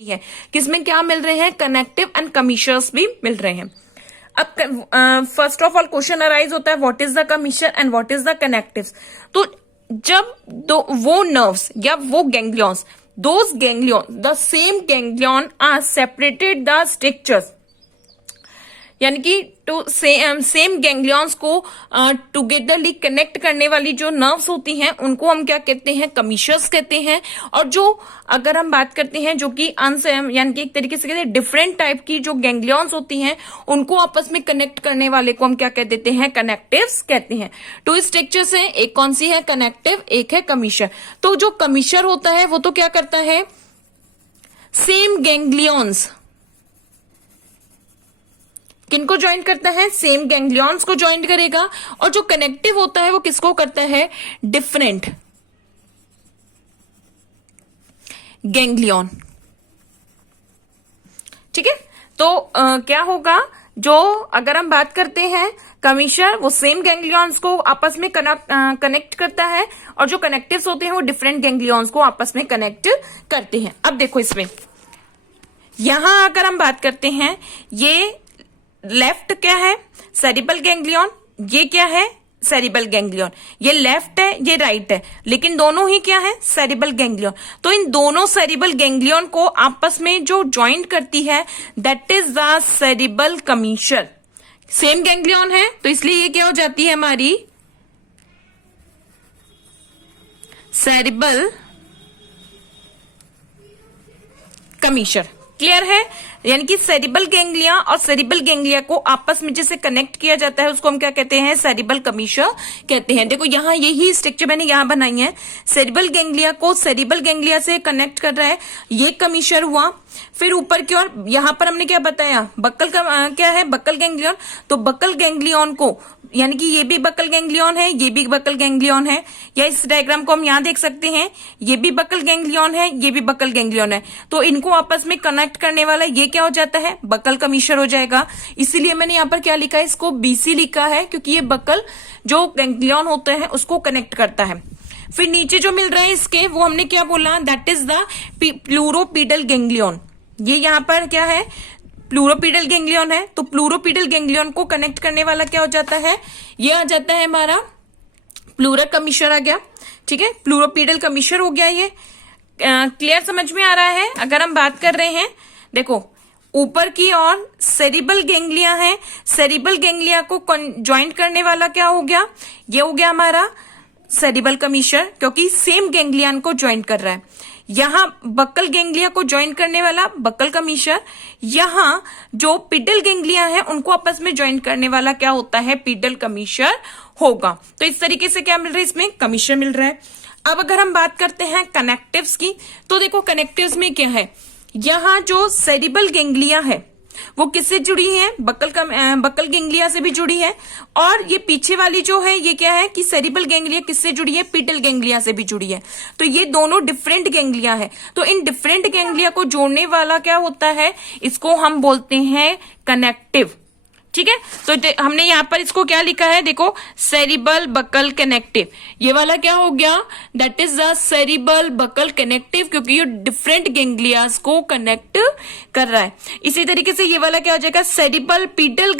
है, किसमें क्या मिल रहे हैं, कनेक्टिव एंड कमीशर्स भी मिल रहे हैं। अब first of all question arise होता है what is the commissure and what is the connective. तो जब वो नर्व्स या वो ganglions, those ganglion, the same ganglion are separated the structures, यानी कि टू सेम गैंग्लियंस को टुगेदरली कनेक्ट करने वाली जो नर्व्स होती हैं उनको हम क्या कहते हैं, कमीशर्स कहते हैं। और जो अगर हम बात करते हैं जो कि अनसेम, यानी कि एक तरीके से कहते हैं डिफरेंट टाइप की जो गैंग्लियंस होती हैं उनको आपस में कनेक्ट करने वाले को हम क्या कह देते हैं, कनेक्टिव्स कहते हैं। टू स्ट्रक्चर्स हैं, एक कौन सी है, कनेक्टिव, एक है कमीशर। तो जो कमीशर होता है वो तो क्या करता है, सेम गैंग्लियंस किनको ज्वाइन करता है, सेम गैंग्लियंस को ज्वाइन करेगा। और जो कनेक्टिव होता है वो किसको करता है, डिफरेंट गैंग्लियन। ठीक है, तो क्या होगा, जो अगर हम बात करते हैं कमीशर, वो सेम गैंग्लियंस को आपस में कनेक्ट करता है, और जो कनेक्टिव्स होते हैं वो डिफरेंट गैंग्लियंस को आपस में कनेक्ट करते हैं। अब देखो इसमें यहां अगर हम बात करते हैं, ये लेफ्ट क्या है, सेरिबल गैंग्लियन, ये क्या है, सेरिबल गैंग्लियन, ये लेफ्ट है ये राइट है, लेकिन दोनों ही क्या है, सेरिबल गैंग्लियन। तो इन दोनों सेरिबल गैंग्लियन को आपस में जो ज्वाइंट करती है that is the cerebral commissure. Same ganglion है तो इसलिए ये क्या हो जाती है हमारी सेरिबल कमीशर। क्लियर है, यानी कि सेरिबल गैंग्लिया और सेरिबल गैंग्लिया को आपस में जैसे कनेक्ट किया जाता है उसको हम क्या कहते हैं, सेरिबल कमीशर कहते हैं। देखो यहाँ यही स्ट्रक्चर मैंने यहाँ बनाई है, सेरिबल गैंग्लिया को सेरिबल गैंग्लिया से कनेक्ट कर रहा है, ये कमीशर हुआ। फिर ऊपर की ओर यहां पर हमने क्या बताया, बक्कल का क्या है, बक्कल गैंग्लियन। तो बक्कल गैंग्लियन को, यानी कि ये भी बक्कल गैंग्लियन है, ये भी बक्कल गैंग्लियन है, या इस डायग्राम को हम यहां देख सकते हैं, ये भी बक्कल गैंग्लियन है, ये भी बक्कल गैंग्लियन है। तो इनको आपस में कनेक्ट करने वाला ये क्या हो जाता है, बक्कल कमीशर हो जाएगा। इसीलिए मैंने यहाँ पर क्या लिखा है, इसको बीसी लिखा है, क्योंकि ये बक्कल जो गैंग्लियन होते हैं उसको कनेक्ट करता है। फिर नीचे जो मिल रहा है इसके, वो हमने क्या बोला, दैट इज द प्लूरोपीडल गैंग्लियन। ये यहाँ पर क्या है, प्लूरोपीडल गैंग्लियन है। तो प्लूरोपीडल गैंग्लियन को कनेक्ट करने वाला क्या हो जाता है, ये आ जाता है हमारा प्लूरल कमीशर आ गया। ठीक है, प्लूरोपीडल कमीशर हो गया। ये क्लियर समझ में आ रहा है। अगर हम बात कर रहे हैं, देखो ऊपर की ओर सेरिबल गैंग्लिया है, सेरिबल गैंग्लिया को ज्वाइंट करने वाला क्या हो गया, ये हो गया हमारा सेरिबल कमीशर, क्योंकि सेम गैंग्लियन को ज्वाइंट कर रहा है। यहां बक्कल गैंग्लिया को ज्वाइन करने वाला बक्कल कमीशर, यहां जो पीडल गैंग्लिया है उनको आपस में ज्वाइन करने वाला क्या होता है, पीडल कमीशर होगा। तो इस तरीके से क्या मिल रहा है, इसमें कमीशर मिल रहा है। अब अगर हम बात करते हैं कनेक्टिव्स की, तो देखो कनेक्टिव्स में क्या है, यहां जो सेरिबल गैंग्लिया है वो किससे जुड़ी है, बक्कल गैंग्लिया से भी जुड़ी है। और ये पीछे वाली जो है ये क्या है कि सेरिबल गैंग्लिया किससे जुड़ी है, पीडल गैंग्लिया से भी जुड़ी है। तो ये दोनों डिफरेंट गैंग्लिया है। तो इन डिफरेंट गैंग्लिया को जोड़ने वाला क्या होता है, इसको हम बोलते हैं कनेक्टिव। ठीक है, तो हमने यहां पर इसको क्या लिखा है, देखो सेरिबल बक्कल कनेक्टिव, ये वाला क्या हो गया, that is the cerebral buccal connective, क्योंकि ये डिफरेंट गैंग्लियास को कनेक्ट कर रहा है। इसी तरीके से ये वाला क्या हो जाएगा, सेरिबल पीडल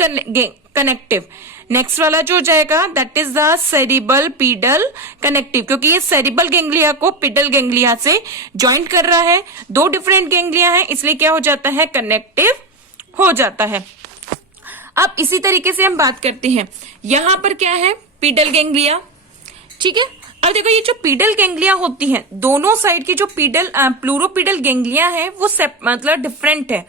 कनेक्टिव। नेक्स्ट वाला जो हो जाएगा that is the cerebral pedal connective, क्योंकि ये सेरिबल गैंग्लिया को पीडल गैंग्लिया से ज्वाइंट कर रहा है। दो डिफरेंट गैंग्लिया है, इसलिए क्या हो जाता है, कनेक्टिव हो जाता है। अब इसी तरीके से हम बात करते हैं, यहां पर क्या है, पीडल गैंग्लिया। ठीक है, अब देखो ये जो पीडल गैंग्लिया होती हैं, दोनों साइड की जो प्लूरोपीडल गैंग्लिया है वो मतलब डिफरेंट है।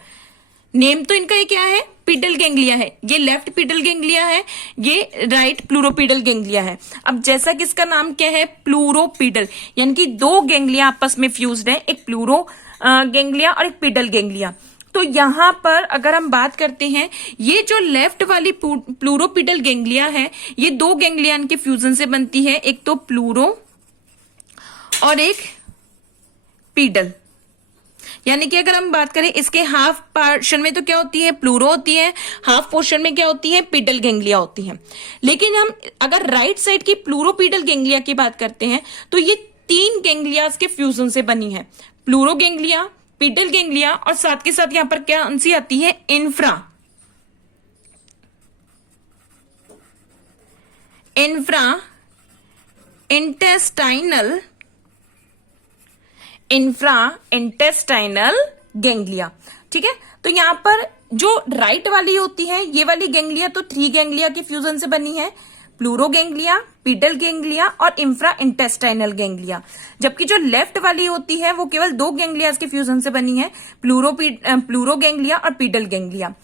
नेम तो इनका ये क्या है, पीडल गैंग्लिया है, ये लेफ्ट पीडल गैंग्लिया है, ये राइट प्लूरोपीडल गैंग्लिया है। अब जैसा कि इसका नाम क्या है, प्लूरोपीडल, यानी कि दो गैंग्लिया आपस में फ्यूज्ड है, एक प्लूरो गैंग्लिया और एक पीडल गैंग्लिया। तो यहां पर अगर हम बात करते हैं, ये जो लेफ्ट वाली प्लूरोपीडल गैंग्लिया है ये दो गैंग्लियन के फ्यूजन से बनती है, एक तो प्लूरो और एक पीडल। यानी कि अगर हम बात करें इसके हाफ पोर्शन में तो क्या होती है, प्लूरो होती है, हाफ पोर्शन में क्या होती है, पीडल गैंग्लिया होती है। लेकिन हम अगर राइट साइड की प्लूरोपीडल गैंग्लिया की बात करते हैं तो ये तीन गैंग्लियास के फ्यूजन से बनी है, प्लूरो गैंग्लिया, पीडल गेंगलिया और साथ के साथ यहां पर क्या सी आती है, इंफ्रा इंट्राइंटेस्टाइनल गेंगलिया। ठीक है, तो यहां पर जो राइट वाली होती है ये वाली गेंगलिया तो 3 गेंगलिया के फ्यूजन से बनी है, प्लूरो गेंगलिया, पीडल गेंगलिया और इंफ्रा इंटेस्टाइनल गेंगलिया। जबकि जो लेफ्ट वाली होती है वो केवल 2 गेंगलियाज के फ्यूजन से बनी है, प्लूरो गेंगलिया और पीडल गेंगलिया।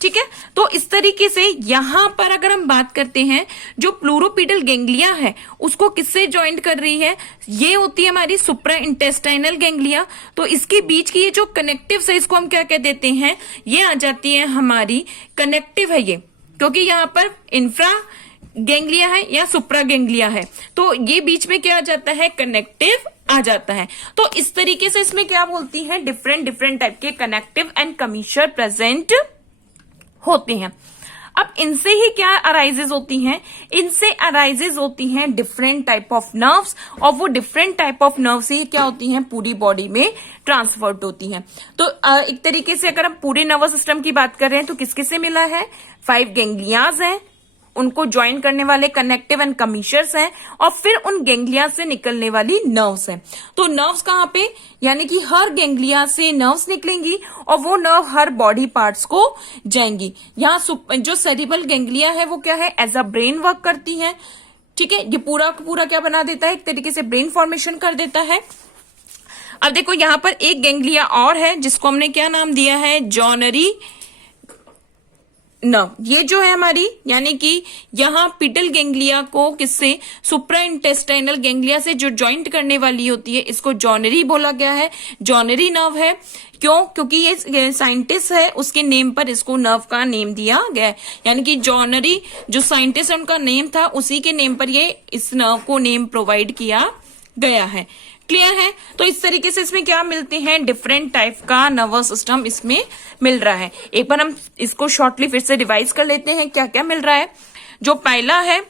ठीक है, तो इस तरीके से यहां पर अगर हम बात करते हैं जो प्लूरोपीडल गेंगलिया है उसको किससे ज्वाइंट कर रही है, ये होती है हमारी सुप्रा इंटेस्टाइनल गेंगलिया। तो इसके बीच की ये जो कनेक्टिव है इसको हम क्या कह देते हैं, ये आ जाती है हमारी कनेक्टिव है ये, क्योंकि यहां पर इंफ्रा गेंगलिया है या सुप्रा गेंगलिया है, तो ये बीच में क्या आ जाता है, कनेक्टिव आ जाता है। तो इस तरीके से इसमें क्या बोलती है, डिफरेंट टाइप के कनेक्टिव एंड कमीशर प्रेजेंट होते हैं। अब इनसे ही क्या अराइजेज होती हैं, इनसे अराइजेज होती हैं डिफरेंट टाइप ऑफ नर्व्स, और वो डिफरेंट टाइप ऑफ नर्व से क्या होती हैं, पूरी बॉडी में ट्रांसफर्ड होती हैं। तो एक तरीके से अगर हम पूरे नर्वस सिस्टम की बात कर रहे हैं तो किस किस से मिला है, 5 गेंगलियाज हैं, उनको ज्वाइन करने वाले कनेक्टिव एंड कमीशर्स हैं, और फिर उन गेंगलिया से निकलने वाली नर्व्स हैं। तो नर्व्स कहां पे, यानी कि हर गेंगलिया से नर्व्स निकलेंगी और वो नर्व हर बॉडी पार्ट्स को जाएंगी। यहाँ जो सेरिबल गेंगलिया है वो क्या है, एज अ ब्रेन वर्क करती है। ठीक है, ये पूरा पूरा क्या बना देता है, एक तरीके से ब्रेन फॉर्मेशन कर देता है। अब देखो यहां पर एक गेंगलिया और है जिसको हमने क्या नाम दिया है, जॉनरी नर्व। ये जो है हमारी, यानी कि यहां पीडल गेंगलिया को किससे, सुप्रा इंटेस्टाइनल गेंगलिया से जो ज्वाइंट करने वाली होती है इसको जॉनरी बोला गया है, जॉनरी नर्व है। क्यों, क्योंकि ये साइंटिस्ट है उसके नेम पर इसको नर्व का नेम दिया गया है, यानी कि जॉनरी जो साइंटिस्ट है उनका नेम था, उसी के नेम पर ये इस नर्व को नेम प्रोवाइड किया गया है। क्लियर है, तो इस तरीके से इसमें क्या मिलते हैं, डिफरेंट टाइप का नर्वस सिस्टम इसमें मिल रहा है। एक बार हम इसको शॉर्टली फिर से रिवाइज कर लेते हैं क्या क्या मिल रहा है। जो पहला है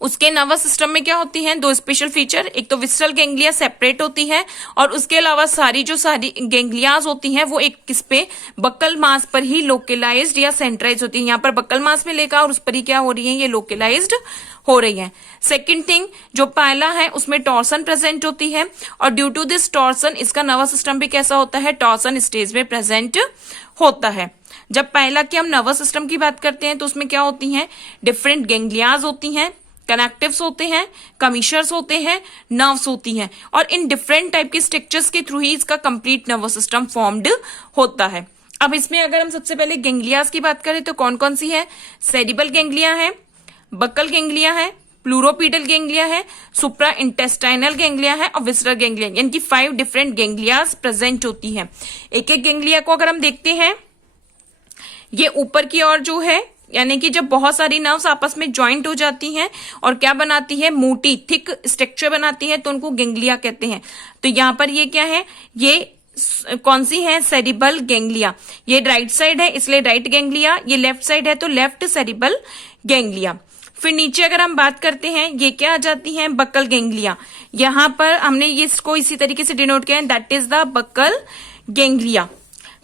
उसके नर्वस सिस्टम में क्या होती हैं, 2 स्पेशल फीचर, एक तो विस्ट्रल गेंगलिया सेपरेट होती है, और उसके अलावा सारी गेंगलियाज होती हैं वो एक किस पे, बक्कल मास पर ही लोकलाइज्ड या सेंट्राइज होती है। यहाँ पर बक्कल मास में लेकर और उस पर ही क्या हो रही है, ये लोकलाइज्ड हो रही है। सेकंड थिंग, जो पहला है उसमें टॉर्सन प्रेजेंट होती है, और ड्यू टू दिस टॉर्सन इसका नर्वस सिस्टम भी कैसा होता है, टॉर्सन स्टेज में प्रेजेंट होता है। जब पहला की हम नर्वस सिस्टम की बात करते हैं तो उसमें क्या होती हैं, डिफरेंट गेंगलियाज होती हैं, कनेक्टिव्स होते हैं, कमीशर्स होते हैं, नर्व्स होती हैं, और इन डिफरेंट टाइप के स्ट्रक्चर्स के थ्रू ही इसका कंप्लीट नर्वस सिस्टम फॉर्म्ड होता है। अब इसमें अगर हम सबसे पहले गेंगलियाज की बात करें तो कौन कौन सी है, सेरिबल गेंगलिया है, बक्कल गेंगलिया है, प्लूरोपीडल गेंगलिया है, सुप्रा इंटेस्टाइनल गेंगलिया है और विसरल गेंगलिया, यानी कि 5 डिफरेंट गेंगलियाज प्रेजेंट होती हैं। एक एक गेंगलिया को अगर हम देखते हैं, ये ऊपर की ओर जो है, यानी कि जब बहुत सारी नर्व्स आपस में ज्वाइंट हो जाती हैं और क्या बनाती है, मोटी थिक स्ट्रक्चर बनाती है, तो उनको गेंगलिया कहते हैं। तो यहाँ पर ये क्या है, ये कौन सी है, सेरिबल गेंगलिया। ये राइट साइड है इसलिए राइट गेंगलिया, ये लेफ्ट साइड है तो लेफ्ट सेरिबल गेंगलिया। फिर नीचे अगर हम बात करते हैं, ये क्या आ जाती है, बक्कल गेंगलिया। यहां पर हमने इसको इसी तरीके से डिनोट किया है, that is the buccal ganglia.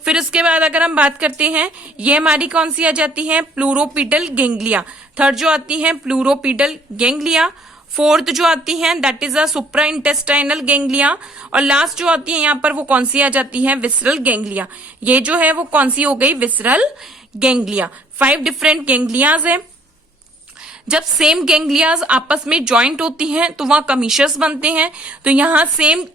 फिर उसके बाद अगर हम बात करते हैं, ये हमारी कौन सी आ जाती है, प्लूरोपीडल गेंगलिया। थर्ड जो आती है प्लूरोपीडल गेंगलिया, फोर्थ जो आती है that is a supra intestinal ganglia, और लास्ट जो आती है यहाँ पर वो कौन सी आ जाती है, विसरल गेंगलिया। ये जो है वो कौन सी हो गई, विसरल गेंगलिया। 5 डिफरेंट गेंगलियाज है। जब सेम गेंगलियाज आपस में ज्वाइंट होती हैं तो वहां कमीशर्स बनते हैं। तो यहां सेम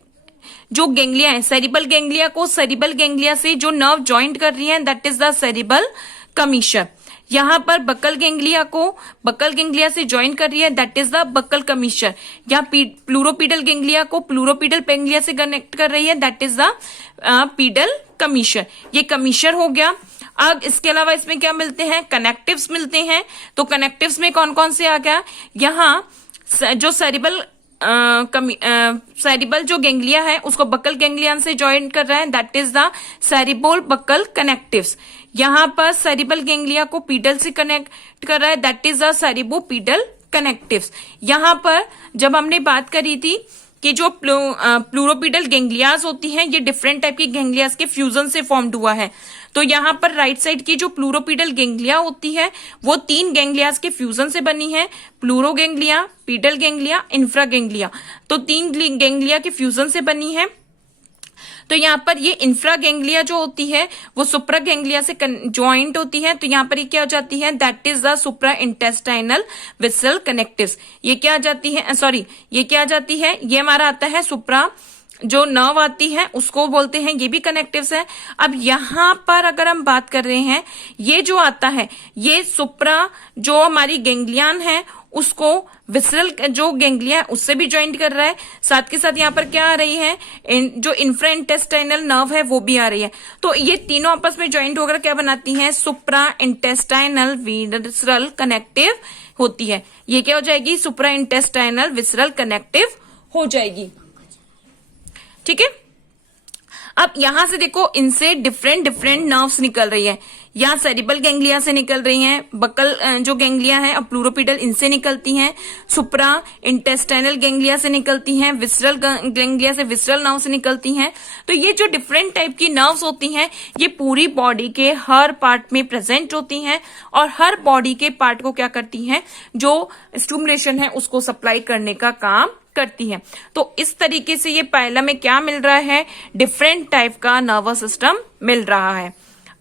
जो गेंगलिया है, सेरिबल गेंगलिया को सेरिबल गेंगलिया से जो नर्व ज्वाइंट कर रही है दैट इज द सेरिबल कमीशर। यहां पर बक्कल गेंगलिया को बक्कल गेंगलिया से ज्वाइन कर रही है दैट इज द बक्कल कमीशर। यहाँ प्लूरोपीडल गेंगलिया को प्लूरोपीडल गेंगलिया से कनेक्ट कर रही है दैट इज द पीडल कमीशर। ये कमीशर हो गया। अब इसके अलावा इसमें क्या मिलते हैं, कनेक्टिव्स मिलते हैं। तो कनेक्टिव्स में कौन कौन से आ गया, यहाँ जो सेरिबल जो गेंगलिया है उसको बक्कल गेंगलियन से ज्वाइन कर रहा है that is the cerebro buccal connectives. यहां पर सेरिबल गेंगलिया को पीडल से कनेक्ट कर रहा है that is the cerebropedal connectives. यहां पर जब हमने बात करी थी कि जो प्लूरोपिडल गेंग्लियाज होती हैं ये डिफरेंट टाइप की गेंग्लियाज के फ्यूजन से फॉर्म्ड हुआ है। तो यहाँ पर राइट साइड की जो प्लूरोपिडल गेंग्लिया होती है वो 3 गेंग्लियाज के फ्यूजन से बनी है, प्लूरो गेंग्लिया, पीडल गेंग्लिया, इंफ्रा गेंग्लिया। तो 3 गेंग्लिया के फ्यूजन से बनी है। तो यहाँ पर ये इंफ्रा गेंग्लिया जो होती है वो सुप्रा गेंग्लिया से ज्वाइंट होती है। तो यहाँ पर ये क्या हो जाती है, that is the supra intestinal visceral connectives. ये क्या आ जाती है, सॉरी ये क्या आ जाती है, ये हमारा आता है सुप्रा, जो नर्व आती है उसको बोलते हैं, ये भी कनेक्टिव्स है। अब यहां पर अगर हम बात कर रहे हैं, ये जो आता है ये सुप्रा जो हमारी गेंग्लियन है उसको विसरल जो गेंग्लिया है उससे भी ज्वाइंट कर रहा है। साथ के साथ यहाँ पर क्या आ रही है, जो इंफ्रा इंटेस्टाइनल नर्व है वो भी आ रही है। तो ये तीनों आपस में ज्वाइंट होकर क्या बनाती हैं, सुप्रा इंटेस्टाइनल विसरल कनेक्टिव होती है। ये क्या हो जाएगी, सुप्रा इंटेस्टाइनल विसरल कनेक्टिव हो जाएगी। ठीक है। अब यहां से देखो इनसे डिफरेंट नर्व्स निकल रही है। यहाँ सेरिबल गेंग्लिया से निकल रही हैं, बकल जो गेंग्लिया है और प्लूरोपिडल इनसे निकलती हैं, सुप्रा इंटेस्टाइनल गेंग्लिया से निकलती हैं, विसरल गेंग्लिया से विसरल नर्व से निकलती हैं। तो ये जो डिफरेंट टाइप की नर्व्स होती हैं ये पूरी बॉडी के हर पार्ट में प्रेजेंट होती हैं और हर बॉडी के पार्ट को क्या करती हैं, जो स्टिमुलेशन है उसको सप्लाई करने का काम करती है। तो इस तरीके से ये पहला में क्या मिल रहा है, डिफरेंट टाइप का नर्वस सिस्टम मिल रहा है।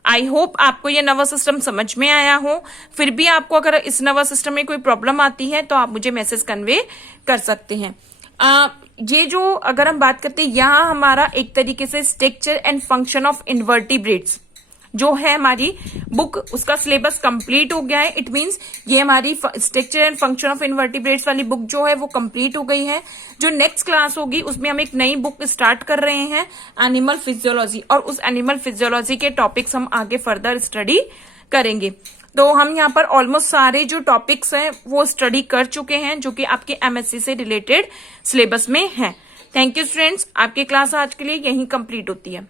आई होप आपको ये नर्वस सिस्टम समझ में आया हो। फिर भी आपको अगर इस नर्वस सिस्टम में कोई प्रॉब्लम आती है तो आप मुझे मैसेज कन्वे कर सकते हैं। ये जो अगर हम बात करते हैं, यहाँ हमारा एक तरीके से structure and function of invertebrates जो है हमारी बुक, उसका सिलेबस कंप्लीट हो गया है। इट मींस ये हमारी structure and function of invertebrates वाली बुक जो है वो कंप्लीट हो गई है। जो नेक्स्ट क्लास होगी उसमें हम एक नई बुक स्टार्ट कर रहे हैं, एनिमल फिजियोलॉजी, और उस एनिमल फिजियोलॉजी के टॉपिक्स हम आगे फर्दर स्टडी करेंगे। तो हम यहाँ पर ऑलमोस्ट सारे जो टॉपिक्स हैं वो स्टडी कर चुके हैं जो कि आपके एमएससी से रिलेटेड सिलेबस में है। थैंक यू स्टूडेंट्स, आपकी क्लास आज के लिए यहीं कंप्लीट होती है।